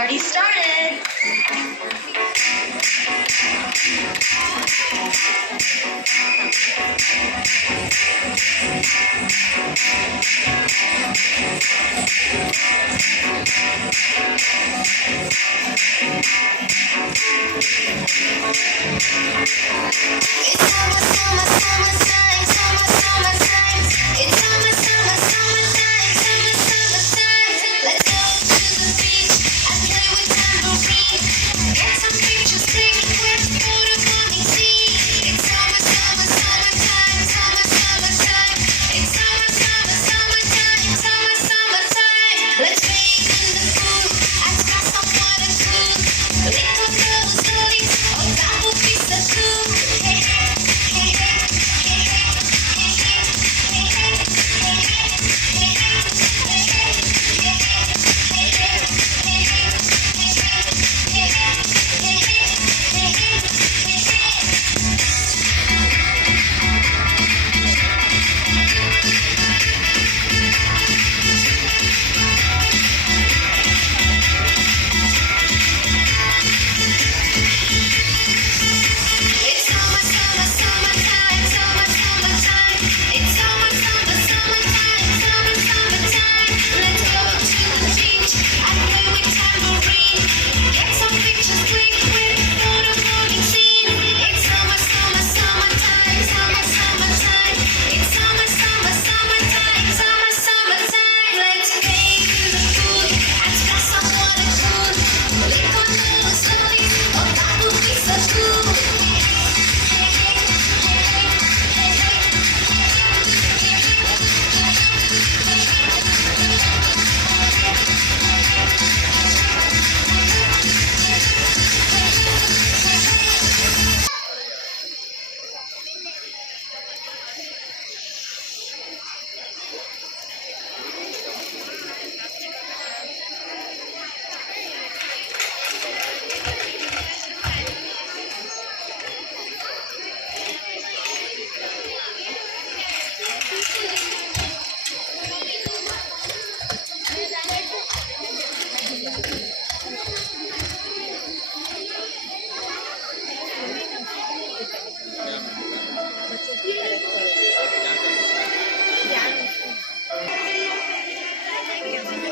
party started. It's summer, summer, summertime, summer, summertime. It's summer, summer, summertime, summer, summertime. Let's go to the beach and play with tambourine. Get some pictures taken with photo coming scene. It's summer, summer, summertime, summer, summertime. It's summer, summer, summertime, summer, summertime. Let's bathe in the pool and splash some water cool. Little girls' stories, oh that would be so cool. Hey, hey, hey, hey, hey, hey, hey, It's summer, summer, summertime, summer, summertime. It's summer, summer, summertime, summer, summertime. Let's go to the beach and play with tambourine. Get some pictures quick with photo coming scene. It's summer, summer, summertime, summer, summertime. It's summer, summer, summertime, summer, summertime. Let's bathe in the pool and splash some water cool. Lick on those lollies, oh that would be so cool.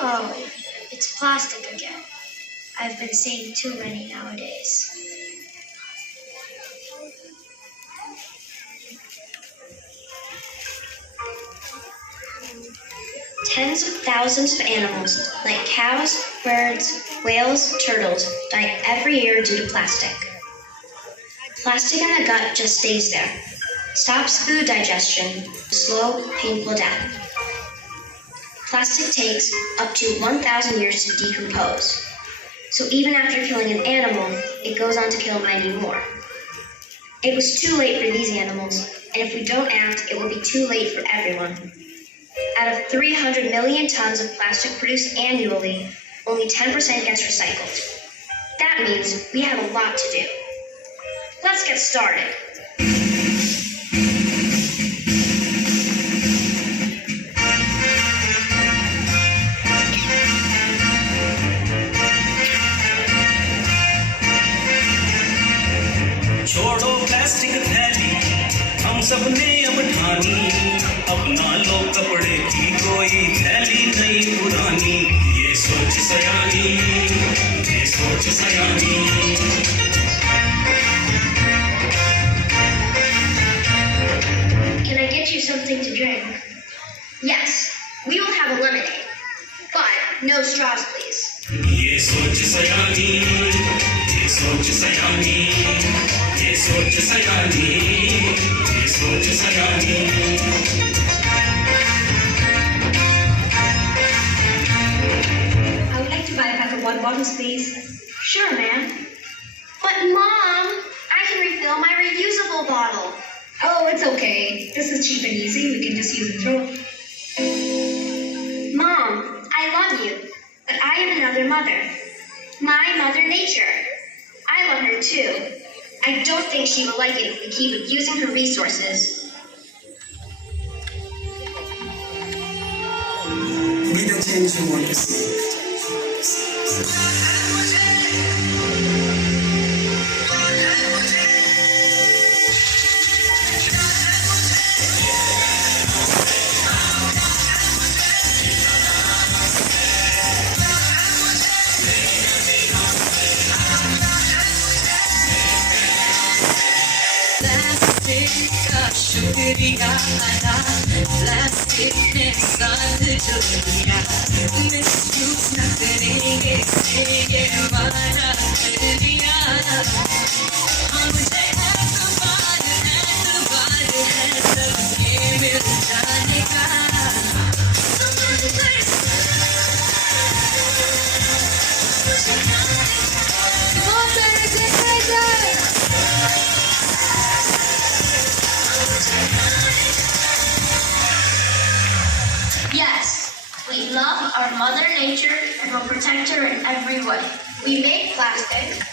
Oh, it's plastic again. I've been seeing too many nowadays. Tens of thousands of animals, like cows, birds, whales, turtles, die every year due to plastic. Plastic in the gut just stays there. Stops food digestion, slow, painful death. Plastic takes up to 1,000 years to decompose. So even after killing an animal, it goes on to kill many more. It was too late for these animals, and if we don't act, it will be too late for everyone. Out of 300 million tons of plastic produced annually, only 10% gets recycled. That means we have a lot to do. Let's get started. छोड़ो plastic थैली हम सब ने अब ठानी अपना लो कपड़े की कोई थैली नहीं पुरानी ये सोच सयानी ये सोच सयानी Can I get you something to drink? Yes, we will have a lemonade, but no straws, please. ये सोच सयानी ये सोच सयानी ये सोच सयानी ये सोच सयानी I would like to buy a pack of water bottles, please. Sure, ma'am. But, Mom, I can refill my reusable bottle. Oh, it's okay. This is cheap and easy. We can just use and throw it. Mom, I love you, but I have another mother. My Mother Nature. I love her too. I don't think she will like it if we keep abusing her resources. Be the change you want to see. तेरिया आया plastic ने साथ जो दिया misuse न करेंगे ये वादा कर लिया मुझे एतबार है सबके मिल जाने का समंदर Yes, we love our Mother Nature and will protect her in every way. We make plastic.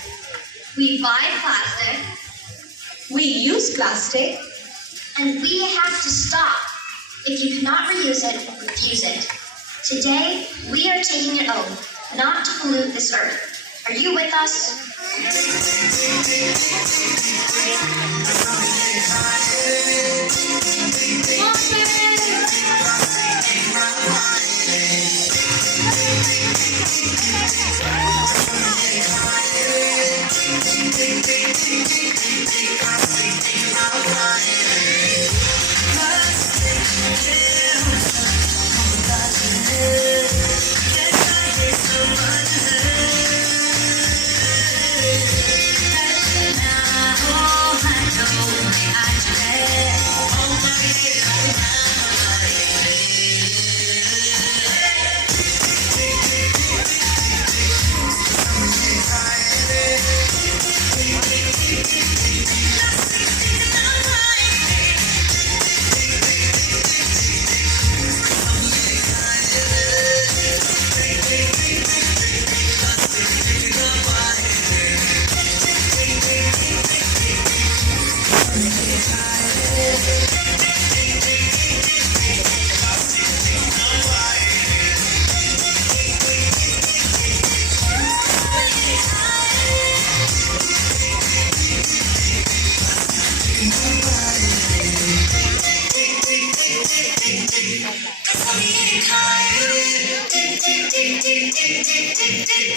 We buy plastic. We use plastic. And we have to stop. If you cannot reuse it, refuse it. Today, we are taking an oath not to pollute this earth. Are you with us?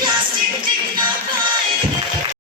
Plastic,